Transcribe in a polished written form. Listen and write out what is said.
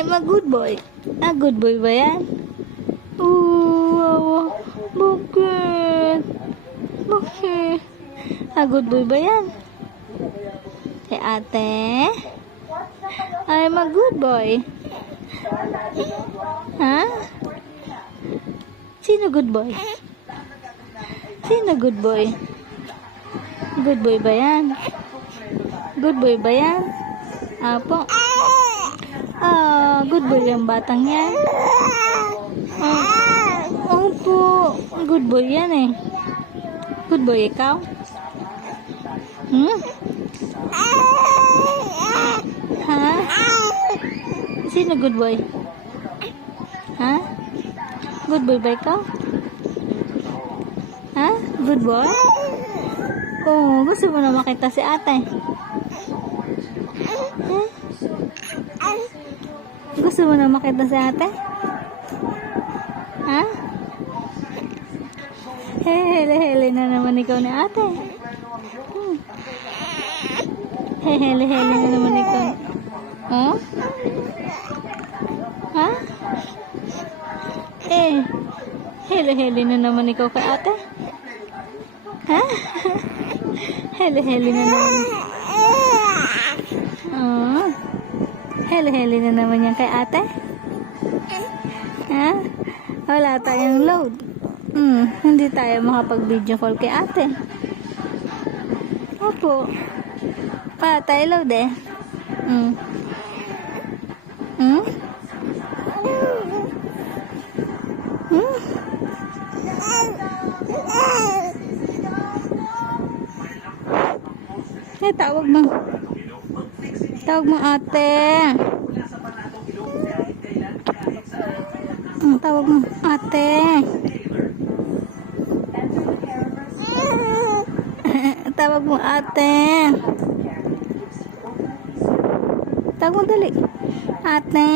I'm a good boy. Ah, good boy ba yan? Wow. Bakit? Bakit? Ah, good boy ba yan? Kay ate? I'm a good boy. Ha? Sino good boy? Sino good boy? Good boy ba yan? Good boy ba yan? Apo? Ah, good boy yung batang yan. Opo. Good boy yan eh. Good boy ikaw? Ha? Sino good boy? Ha? Good boy ba ikaw? Ha? Good boy? Oh, gusto mo na makita si ate? Gusto mo na makita si ate? Ha? Hele-hele na naman ikaw ni ate. Hele-hele na naman ikaw. Oh? Ha? Hele-hele na naman ikaw kay ate. Ha? Hele-hele na naman. Oh. Hele-hele na naman yan kay ate. Ha? Wala tayong load. Hindi tayo makapag-video call kay ate. Opo. Wala tayo load eh. Tawag mo. Tawag mo ate. Tawag mo ate. Tawag mo ate. Tawag mo dali. Ate.